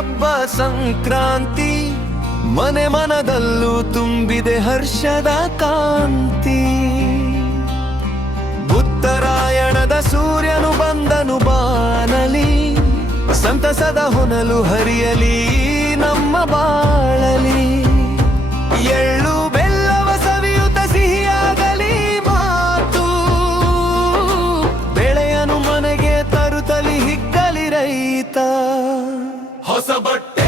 ಹಬ್ಬ ಸಂಕ್ರಾಂತಿ, ಮನೆ ಮನದಲ್ಲೂ ತುಂಬಿದೆ ಹರ್ಷದ ಕಾಂತಿ. ಉತ್ತರಾಯಣದ ಸೂರ್ಯನು ಬಂದನು ಬಾನಲಿ, ಸಂತಸದ ಹೊನಲು ಹರಿಯಲಿ ನಮ್ಮ ಬಾಳಲಿ. ಎಳ್ಳು ಬೆಲ್ಲವ ಸವಿಯುತ ಸಿಹಿಯಾಗಲಿ ಮಾತು, ಬೆಳೆಯನು ಮನೆಗೆ ತರುತ್ತಲಿ ಹಿಗ್ಗಲಿ ರೈತ. ಹೊಸ ಬಟ್ಟೆಯನ್ನು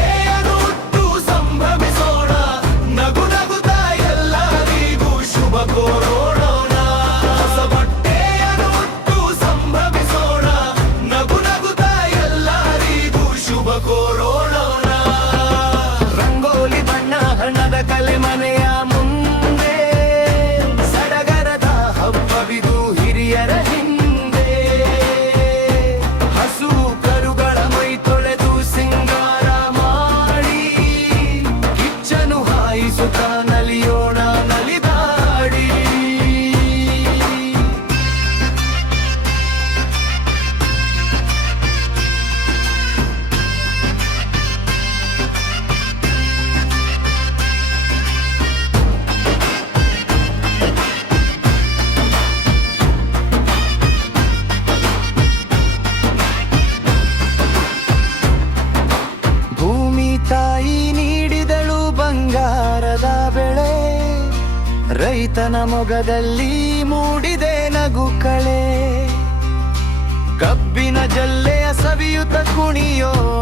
ರೈತನ ಮೊಗದಲ್ಲಿ ಮೂಡಿದೆ ನಗು ಕಳೆ. ಕಬ್ಬಿನ ಜಲ್ಲೆಯ ಸವಿಯುತ ಕುಣಿಯೋಣ